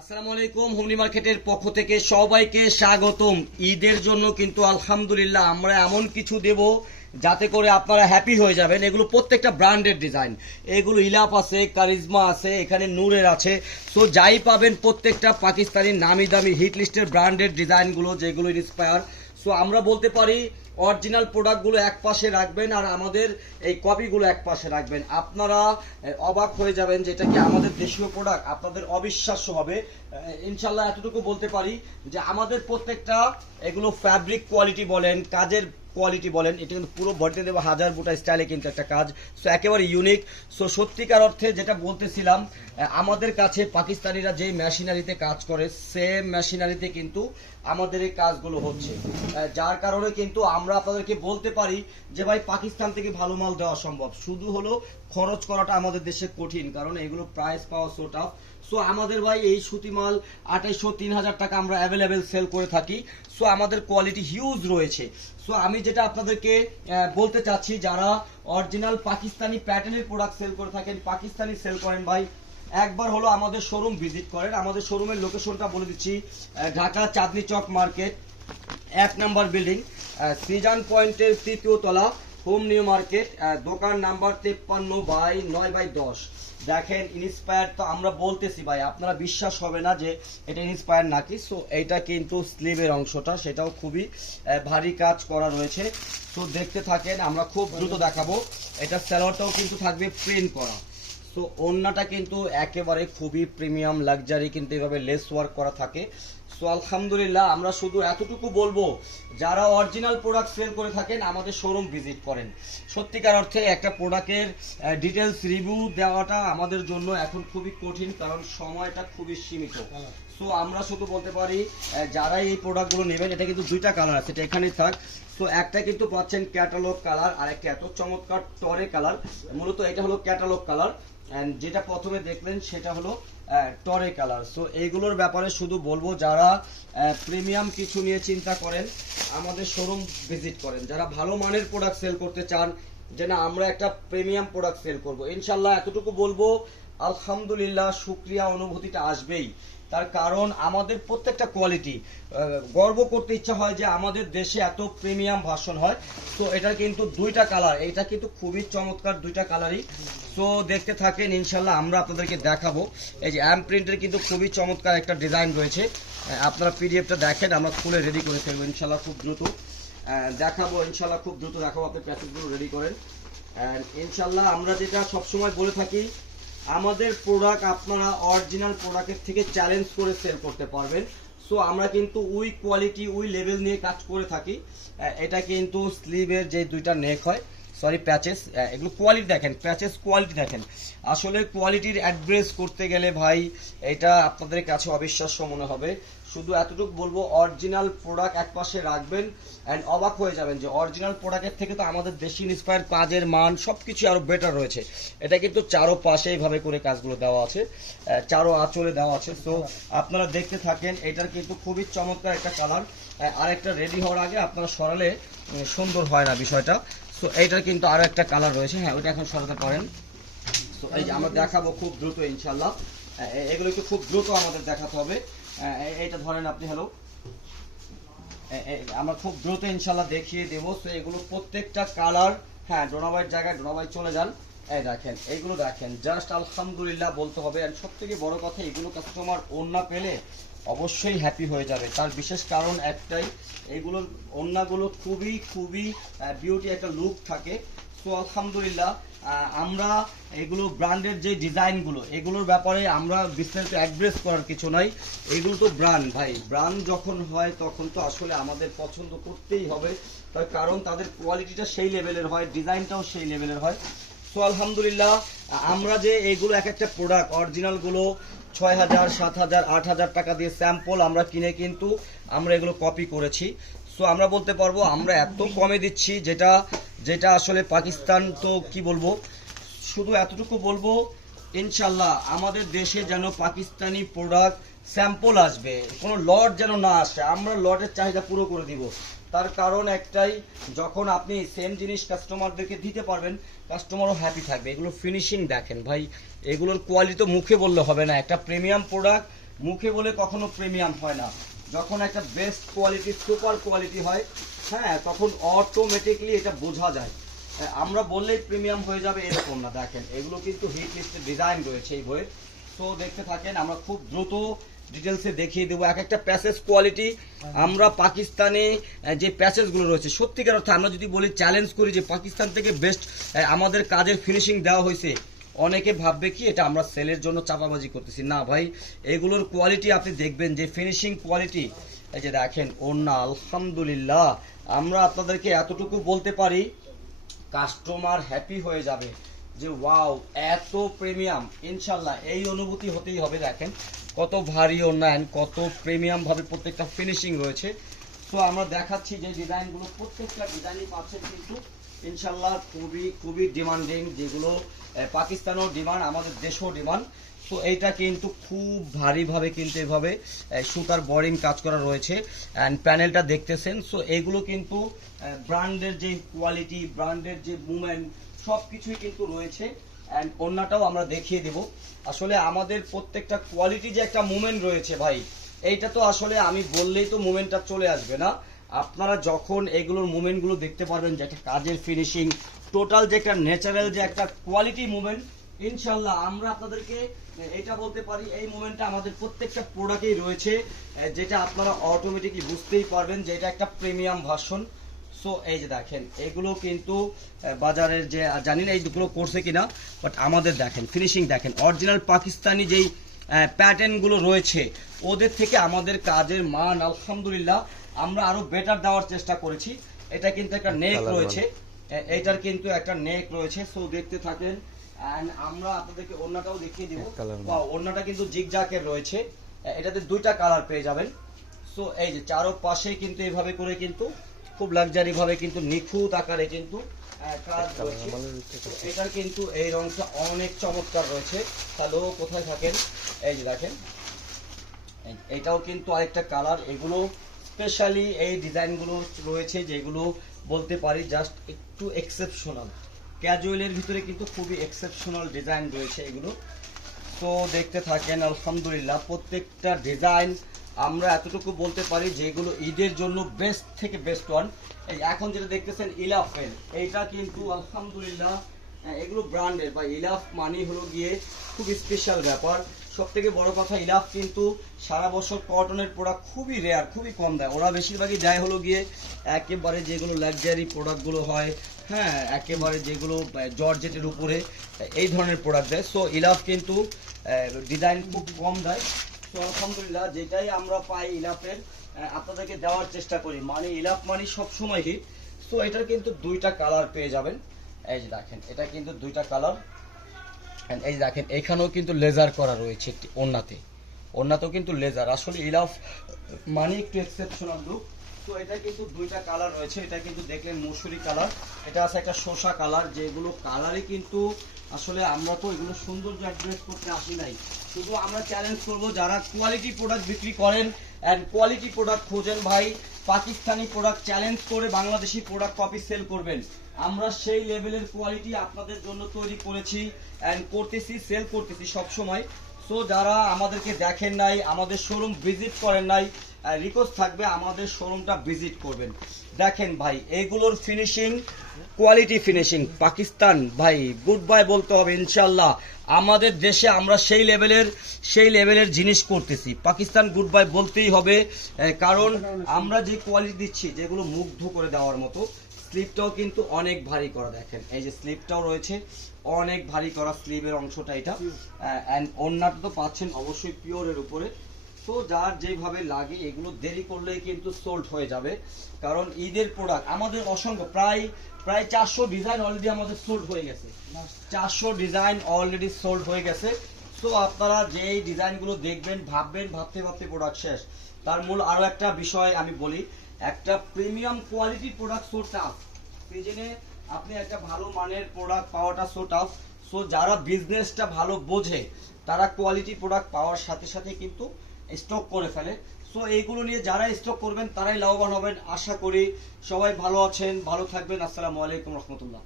আসসালামু আলাইকুম। হোমনি মার্কেটের পক্ষ থেকে সবাইকে স্বাগতম। ঈদের জন্য কিন্তু আলহামদুলিল্লাহ আমরা এমন কিছু দেব যাতে করে আপনারা হ্যাপি হয়ে যাবেন। এগুলো প্রত্যেকটা ব্র্যান্ডের ডিজাইন, এগুলো ইলাপ আছে, কারিজমা আছে, এখানে নূরের আছে। সো যাই পাবেন প্রত্যেকটা পাকিস্তানি নামি দামি হিট লিস্টের ব্র্যান্ডের ডিজাইনগুলো, যেগুলো ইন্সপায়ার। সো আমরা বলতে পারি অরিজিনাল প্রোডাক্টগুলো এক পাশে রাখবেন আর আমাদের এই কপিগুলো এক পাশে রাখবেন। আপনারা অবাক হয়ে যাবেন যে এটা কি আমাদের দেশীয় প্রোডাক্ট, আপনাদের অবিশ্বাস্য হবে। ইনশাল্লাহ এতটুকু বলতে পারি যে আমাদের প্রত্যেকটা এগুলো ফ্যাব্রিক কোয়ালিটি বলেন, কাজের কোয়ালিটি বলেন, এটা কিন্তু পুরো বডিতে দেবো হাজার বুটা স্টাইলে কিন্তু একটা কাজ। সো একেবারে ইউনিক। সো সত্যিকার অর্থে যেটা বলতেছিলাম, আমাদের কাছে পাকিস্তানিরা যেই মেশিনারিতে কাজ করে সেম মেশিনারিতে কিন্তু আমাদের এই কাজগুলো হচ্ছে, যার কারণে কিন্তু আমরা আপনাদেরকে বলতে পারি যে ভাই পাকিস্তান থেকে ভালো মাল দেওয়া সম্ভব, শুধু হলো খরচ করাটা আমাদের দেশে কঠিন, কারণ এগুলো প্রাইস পাওয়া সো টাফ। সো আমাদের ভাই এই সুতি মাল 2800-3000 টাকা আমরা অ্যাভেলেবেল সেল করে থাকি। সো আমাদের কোয়ালিটি হিউজ রয়েছে। সো আমি যেটা আপনাদেরকে বলতে চাচ্ছি, যারা অরিজিনাল পাকিস্তানি প্যাটার্নের প্রোডাক্ট সেল করে থাকেন, পাকিস্তানি সেল করেন ভাই, একবার হলো আমাদের শোরুম ভিজিট করেন। আমাদের শোরুমের লোকেশনটা বলে দিচ্ছি, ঢাকা চাঁদনি চক মার্কেট 1 নম্বর বিল্ডিং, সৃজন পয়েন্টের 3য় তলা, হোম নিউ মার্কেট, দোকান নাম্বার 53/9/10। দেখেন ইন্সপায়ার তো আমরা বলতেছি ভাই, আপনারা বিশ্বাস হবে না যে এটা ইন্সপায়ার নাকি। সো এইটা কিন্তু স্লিভের অংশটা, সেটাও খুবই ভারী কাজ করা রয়েছে। তো দেখতে থাকেন, আমরা খুব দ্রুত দেখাবো। এটা স্যালোয়ারটাও কিন্তু থাকবে প্রিন্ট করা। তো ওন্নাটা কিন্তু একেবারে খুবই প্রিমিয়াম লাক্সারি, কিন্তু এভাবে লেস ওয়ার্ক করা থাকে। সো আলহামদুলিল্লাহ আমরা শুধু এতটুকু বলবো, যারা অরিজিনাল প্রোডাক্ট সেল করে থাকেন আমাদের শোরুম ভিজিট করেন। সত্যিকার অর্থে একটা প্রোডাক্টের ডিটেলস রিভিউ দেওয়াটা আমাদের জন্য এখন খুবই কঠিন, কারণ সময়টা খুবই সীমিত। সো আমরা শুধু বলতে পারি যারা এই প্রোডাক্টগুলো নেবেন, এটা কিন্তু দুইটা কালার আছে, এটা এখানেই থাক। সো একটা কিন্তু পাচ্ছেন ক্যাটালগ কালার, আর একটা এত চমৎকার টরে কালার। মূলত এটা হলো ক্যাটালগ কালার, এন্ড যেটা প্রথমে দেখলেন সেটা হলো টরে কালার। সো এইগুলোর ব্যাপারে শুধু বলবো, যারা প্রিমিয়াম কিছু নিয়ে চিন্তা করেন আমাদের শোরুম ভিজিট করেন। যারা ভালো মানের প্রোডাক্ট সেল করতে চান, যে না আমরা একটা প্রিমিয়াম প্রোডাক্ট সেল করব, ইনশাল্লাহ এতটুকু বলবো আলহামদুলিল্লাহ শুকরিয়া অনুভূতিটা আসবেই। তার কারণ আমাদের প্রত্যেকটা কোয়ালিটি গর্ব করতে ইচ্ছা হয় যে আমাদের দেশে এত প্রিমিয়াম ভার্সন হয়। তো এটার কিন্তু দুইটা কালার, এটা কিন্তু খুবই চমৎকার দুইটা কালারই। তো দেখতে থাকেন, ইনশাল্লাহ আমরা আপনাদেরকে দেখাবো। এই যে অ্যাম প্রিন্টের কিন্তু খুবই চমৎকার একটা ডিজাইন রয়েছে, আপনারা পিডিএফটা দেখেন, আমরা খুলে রেডি করে ফেলবো ইনশাল্লাহ খুব দ্রুত দেখাবো। ইনশাল্লাহ খুব দ্রুত দেখাবো, আপনি প্যাকেজগুলো রেডি করেন। ইনশাল্লাহ আমরা যেটা সবসময় বলে থাকি, আমাদের প্রোডাক্ট আপনারা অরিজিনাল প্রোডাক্টের থেকে চ্যালেঞ্জ করে সেল করতে পারবেন। সো আমরা কিন্তু উই কোয়ালিটি উই লেভেল নিয়ে কাজ করে থাকি। এটা কিন্তু স্লিভের যে দুইটা নেক হয়, সরি প্যাচেস, এগুলো কোয়ালিটি দেখেন, প্যাচেস কোয়ালিটি দেখেন। আসলে কোয়ালিটির অ্যাড্রেস করতে গেলে ভাই এটা আপনাদের কাছে অবিশ্বাস্য মনে হবে। শুধু এতটুকু বলবো, অরিজিনাল প্রোডাক্ট এক পাশে রাখবেন অ্যান্ড অবাক হয়ে যাবেন যে অরিজিনাল প্রোডাক্টের থেকে তো আমাদের দেশি ইন্সপায়ার কাজের মান সব কিছু আরও বেটার রয়েছে। এটা কিন্তু চারো পাশে এইভাবে করে কাজগুলো দেওয়া আছে, চারো আঁচলে দেওয়া আছে। তো আপনারা দেখতে থাকেন, এটার কিন্তু খুবই চমৎকার একটা কালার। আর একটা রেডি হওয়ার আগে আপনারা সরালে সুন্দর হয় না বিষয়টা। সো এইটার কিন্তু আরো একটা কালার রয়েছে, হ্যাঁ ওইটা এখন সরাতে পারেন। সো এই যে আমরা দেখাবো খুব দ্রুত ইনশাল্লাহ, এগুলো একটু খুব দ্রুত আমাদের দেখাতে হবে। এইটা ধরেন আপনি, হ্যালো, আমরা খুব দ্রুত ইনশাল্লাহ দেখিয়ে দেবো। তো এগুলো প্রত্যেকটা কালার, হ্যাঁ ডোনাবাইয়ের জায়গায় ডোনাবাই চলে যান। এই দেখেন, এইগুলো দেখেন, জাস্ট আলহামদুলিল্লাহ বলতে হবে। আর সব থেকে বড় কথা, এগুলো কাস্টমার ওড়না পেলে অবশ্যই হ্যাপি হয়ে যাবে। তার বিশেষ কারণ একটাই, এইগুলোর ওড়নাগুলো খুবই খুবই বিউটি একটা লুক থাকে। তো আলহামদুলিল্লাহ আমরা এগুলো ব্র্যান্ডের যে ডিজাইনগুলো, এগুলোর ব্যাপারে আমরা বিস্তারিত অ্যাড্রেস করার কিছু নাই। এগুলো তো ব্র্যান্ড ভাই, ব্র্যান্ড যখন হয় তখন তো আসলে আমাদের পছন্দ করতেই হবে, তার কারণ তাদের কোয়ালিটিটা সেই লেভেলের হয়, ডিজাইনটাও সেই লেভেলের হয়। তো আলহামদুলিল্লাহ আমরা যে এইগুলো এক একটা প্রোডাক্ট অরিজিনালগুলো 6000, 7000, 8000 টাকা দিয়ে স্যাম্পল আমরা কিনে কিন্তু আমরা এগুলো কপি করেছি। সো আমরা বলতে পারবো আমরা এত কমে দিচ্ছি, যেটা যেটা আসলে পাকিস্তান, তো কি বলবো, শুধু এতটুকু বলবো ইনশাল্লাহ আমাদের দেশে যেন পাকিস্তানি প্রোডাক্ট স্যাম্পল আসবে, কোনো লট যেন না আসে, আমরা লটের চাহিদা পুরো করে দিব। তার কারণ একটাই, যখন আপনি সেম জিনিস কাস্টমারদেরকে দিতে পারবেন, কাস্টমারও হ্যাপি থাকবে। এগুলো ফিনিশিং দেখেন ভাই, এগুলোর কোয়ালিটি তো মুখে বললে হবে না। একটা প্রিমিয়াম প্রোডাক্ট মুখে বলে কখনো প্রিমিয়াম হয় না। যখন একটা বেস্ট কোয়ালিটি, সুপার কোয়ালিটি হয়, হ্যাঁ, তখন অটোমেটিকলি এটা বোঝা যায়। আমরা বললেই প্রিমিয়াম হয়ে যাবে এরকম না। দেখেন এগুলো কিন্তু হিট লিস্টের ডিজাইন রয়েছে এই বইয়ের। তো দেখতে থাকেন, আমরা খুব দ্রুত ডিটেলসে দেখিয়ে দেবো এক একটা প্যাসেজ কোয়ালিটি। আমরা পাকিস্তানে যে প্যাসেজগুলো রয়েছে, সত্যিকার অর্থে আমরা যদি বলি, চ্যালেঞ্জ করি যে পাকিস্তান থেকে বেস্ট আমাদের কাজের ফিনিশিং দেওয়া হয়েছে, অনেকে ভাববে কি এটা আমরা সেলের জন্য চাপাবাজি করতেছি। না ভাই, এগুলোর কোয়ালিটি আপনি দেখবেন যে ফিনিশিং কোয়ালিটি। এই যে দেখেন ওন্না, আলহামদুলিল্লাহ, আমরা আপনাদেরকে এতটুকু বলতে পারি, কাস্টমার হ্যাপি হয়ে যাবে যে ওয়াও এত প্রিমিয়াম। ইনশাল্লাহ এই অনুভূতি হতেই হবে। দেখেন কত ভারী অন্যান্য, কত প্রিমিয়াম ভাবে প্রত্যেকটা ফিনিশিং রয়েছে। তো আমরা দেখাচ্ছি যে ডিজাইনগুলো, প্রত্যেকটা ডিজাইনই পাচ্ছেন কিন্তু ইনশাল্লাহ খুবই খুবই ডিমান্ডিং, যেগুলো পাকিস্তানেও ডিমান্ড, আমাদের দেশেও ডিমান্ড। তো এইটা কিন্তু খুব ভারীভাবে কিন্তু এভাবে সুতার বোরিং কাজ করা রয়েছে, অ্যান্ড প্যানেলটা দেখতেছেন। সো এগুলো কিন্তু ব্র্যান্ডের যে কোয়ালিটি, ব্র্যান্ডের যে মুভমেন্ট, সব কিছুই কিন্তু রয়েছে। অ্যান্ড ওন্নাটাও আমরা দেখিয়ে দেব। আসলে আমাদের প্রত্যেকটা কোয়ালিটি যে একটা মুভমেন্ট রয়েছে ভাই, এইটা তো আসলে আমি বললেই তো মুভমেন্টটা চলে আসবে না। আপনারা যখন এগুলোর মুভমেন্টগুলো দেখতে পারবেন, যে একটা কাজের ফিনিশিং, টোটাল যে একটা ন্যাচারাল যে একটা কোয়ালিটি মুভমেন্ট, ইনশাল্লাহ আমরা আপনাদেরকে এটা বলতে পারি এই মুভমেন্টটা আমাদের প্রত্যেকটা প্রোডাক্টেই রয়েছে, যেটা আপনারা অটোমেটিকলি বুঝতেই পারবেন যে এটা একটা প্রিমিয়াম ভার্সন। সো এই যে দেখেন এগুলো কিন্তু বাজারের যে, জানি না এইগুলো করছে কিনা, বাট আমাদের দেখেন ফিনিশিং, দেখেন অরিজিনাল পাকিস্তানি যেই প্যাটার্নগুলো রয়েছে, ওদের থেকে আমাদের কাজের মান আলহামদুলিল্লাহ আমরা আরো বেটার দেওয়ার চেষ্টা করেছি। এটা কিন্তু একটা নেক রয়েছে, এটার কিন্তু একটা নেক রয়েছে। সো দেখতে থাকেন, এন্ড আমরা আপনাদেরকে ওড়নাটাও দেখিয়ে দিব। ওড়নাটা কিন্তু জিগজাকের রয়েছে, এটাতে দুইটা কালার পেয়ে যাবেন। সো এই যে চারো পাশে কিন্তু এইভাবে করে কিন্তু খুব লাক্সারি ভাবে কিন্তু নিখুঁত আকারে কিন্তু কাজ রয়েছে। এটার কিন্তু এই রংটা অনেক চমৎকার রয়েছে। হ্যালো, কোথায় থাকেন? এই যে দেখেন, এটাও কিন্তু আরেকটা কালার। এগুলো স্পেশালি এই ডিজাইনগুলো রয়েছে যেগুলো বলতে পারি জাস্ট একটু এক্সেপশনাল, ক্যাজুয়ালের ভিতরে কিন্তু খুবই এক্সেপশনাল ডিজাইন রয়েছে এগুলো। তো দেখতে থাকেন, আলহামদুলিল্লাহ প্রত্যেকটা ডিজাইন আমরা এতটুকু বলতে পারি যেগুলো ঈদের জন্য বেস্ট থেকে বেস্ট ওয়ান। এই এখন যেটা দেখতেছেন ইলাফের, এইটা কিন্তু আলহামদুলিল্লাহ এগুলো ব্র্যান্ডের, বা ইলাফ মানি হলো গিয়ে খুব স্পেশাল ব্যাপার। সব থেকে বড় কথা, ইলাফ কিন্তু সারা বছর কটনের প্রোডাক্ট খুবই রেয়ার, খুবই কম দেয়। ওরা বেশিরভাগই দেয় হলো গিয়ে একেবারে যেগুলো লাক্সারি প্রোডাক্টগুলো হয়, হ্যাঁ, একেবারে যেগুলো জর্জেটের উপরে এই ধরনের প্রোডাক্ট দেয়। সো ইলাফ কিন্তু ডিজাইন খুব কম দেয়। তো আলহামদুলিল্লাহ যেটাই আমরা পাই ইলাফের আপনাদেরকে দেওয়ার চেষ্টা করি, মানে ইলাফ মানি সবসময় হিট। সো এটার কিন্তু দুইটা কালার পেয়ে যাবেন। এই যে দেখেন, এটা কিন্তু দুইটা কালার। এই যে দেখেন এখানেও কিন্তু লেজার করা রয়েছে একটি ওড়নাতে, ওড়নাতেও কিন্তু লেজার। আসলে ইলাফ মানে একটু এক্সেপশনাল লুক। তো এটা কিন্তু দুইটা কালার রয়েছে। এটা কিন্তু দেখলেন মসুরি কালার, এটা আছে একটা শসা কালার। যেগুলো কালারই কিন্তু আসলে আমরা তো এগুলো সৌন্দর্য অ্যাড্রেস করতে আসি নাই, শুধু আমরা চ্যালেঞ্জ করব যারা কোয়ালিটি প্রোডাক্ট বিক্রি করেন অ্যান্ড কোয়ালিটি প্রোডাক্ট খোঁজেন ভাই, পাকিস্তানি প্রোডাক্ট চ্যালেঞ্জ করে বাংলাদেশি প্রোডাক্ট কপি সেল করবেন, আমরা সেই লেভেলের কোয়ালিটি আপনাদের জন্য তৈরি করেছি অ্যান্ড করতেছি, সেল করতেছি সব সময়। সো যারা আমাদেরকে দেখেন নাই, আমাদের শোরুম ভিজিট করেন নাই, রিকোয়েস্ট থাকবে আমাদের শোরুমটা ভিজিট করবেন। দেখেন ভাই এগুলোর ফিনিশিং, কোয়ালিটি ফিনিশিং, পাকিস্তান ভাই গুড বাই বলতে হবে ইনশাল্লাহ। আমাদের দেশে আমরা সেই লেভেলের জিনিস করতেছি, পাকিস্তান গুড বাই বলতেই হবে। কারণ আমরা যে কোয়ালিটি দিচ্ছি, যেগুলো মুগ্ধ করে দেওয়ার মতো। স্লিপটাও কিন্তু অনেক ভারী করা, দেখেন এই যে স্লিপটাও রয়েছে অনেক ভারী করা, স্লিভের অংশটা এটা। অ্যান্ড ওড়নাটা তো পাচ্ছেন অবশ্যই পিওরের উপরে। তো যার যেভাবে লাগে, এগুলো দেরি করলেই কিন্তু সোল্ড হয়ে যাবে, কারণ ঈদের প্রোডাক্ট আমাদের অসংখ্য, প্রায় 400 ডিজাইন অলরেডি আমাদের সোল্ড হয়ে গেছে, 400 ডিজাইন অলরেডি সোল্ড হয়ে গেছে। তো আপনারা যেই ডিজাইনগুলো দেখবেন ভাববেন, ভাবতে ভাবতে প্রোডাক্ট শেষ। তার মূল আরো একটা বিষয় আমি বলি, একটা premium quality product so tough, প্রেজেন্টে আপনি একটা ভালো মানের প্রোডাক্ট পাওয়াটা সো টাফ। সো যারা বিজনেসটা ভালো বোঝে, তারা কোয়ালিটি প্রোডাক্ট পাওয়ার সাথে সাথে কিন্তু স্টক করে ফেলে। সো এইগুলো নিয়ে যারা স্টক করবেন তারাই লাভবান হবেন। আশা করি সবাই ভালো আছেন, ভালো থাকবেন। আসসালামু আলাইকুম রহমতুল্লাহ।